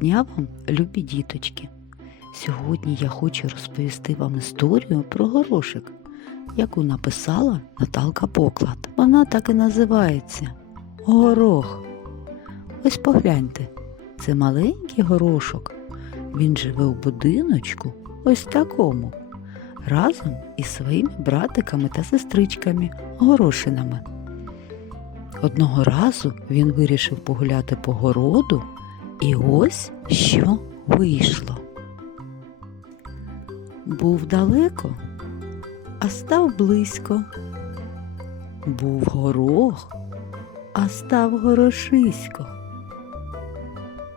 Дня вам, любі діточки! Сьогодні я хочу розповісти вам історію про горошик, яку написала Наталка Поклад. Вона так і називається Горох. Ось погляньте, це маленький горошок. Він живе у будиночку ось такому, разом із своїми братиками та сестричками, горошинами. Одного разу він вирішив погуляти по городу, і ось що вийшло. Був далеко, а став близько. Був горох, а став горошисько.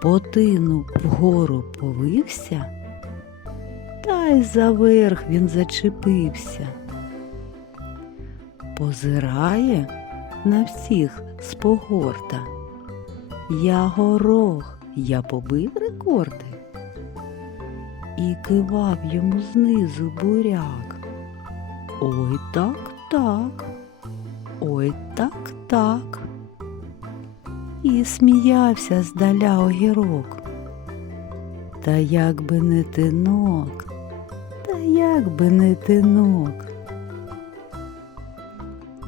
Потину вгору повився, та й заверх він зачепився. Позирає на всіх з погорта. Я горох, я побив рекорди. І кивав йому знизу буряк. Ой так так, ой так так. І сміявся здаля огірок. Та як би не тинок, та як би не тинок.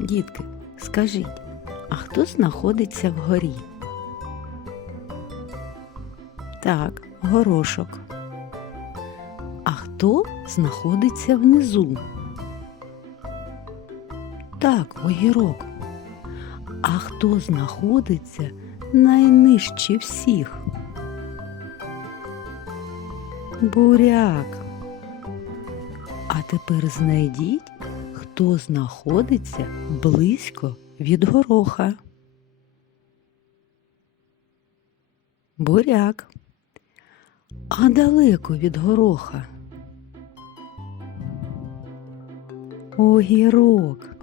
Дітки, скажіть, а хто знаходиться вгорі? Так, горошок. А хто знаходиться внизу? Так, огірок. А хто знаходиться найнижче всіх? Буряк. А тепер знайдіть, хто знаходиться близько від гороха. Буряк. А далеко від гороха. Огірок.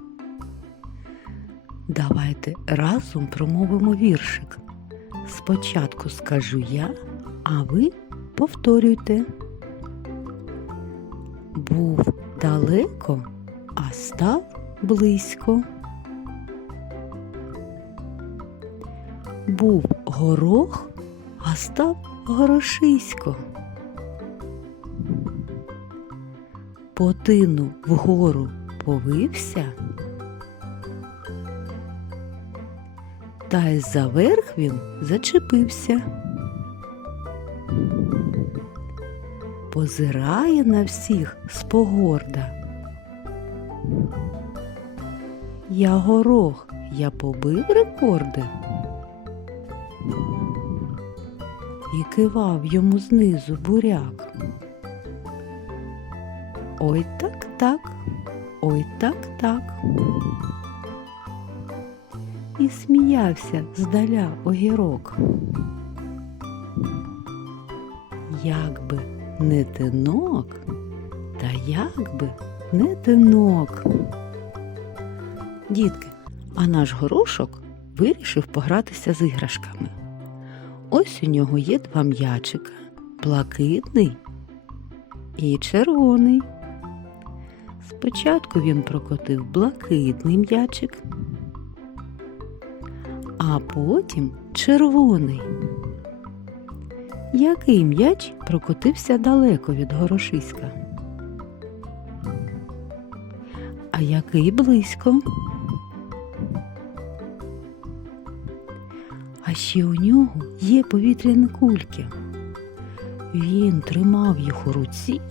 Давайте разом промовимо віршик. Спочатку скажу я, а ви повторюйте. Був далеко, а став близько. Був горох, а став горошисько. Потину вгору повився, та й заверх він зачепився. Позирає на всіх з погорда. Я горох, я побив рекорди. І кивав йому знизу буряк. Ой так так, ой так так. І сміявся здаля огірок. Якби не тинок, та якби не тинок. Дітки, а наш горошок вирішив погратися з іграшками. Ось у нього є два м'ячика блакитний і червоний. Спочатку він прокотив блакитний м'ячик, а потім червоний. Який м'яч прокотився далеко від горошиська? А який близько? А ще у нього є повітряні кульки. Він тримав їх у руці,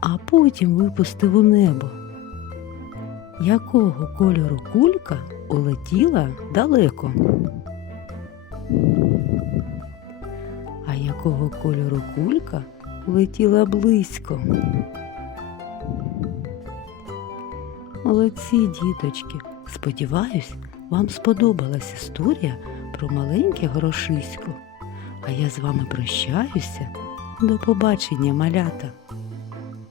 а потім випустив у небо. Якого кольору кулька улетіла далеко? А якого кольору кулька улетіла близько? Молодці, діточки! Сподіваюсь, вам сподобалась історія про маленьке горошисько. А я з вами прощаюся. До побачення, малята!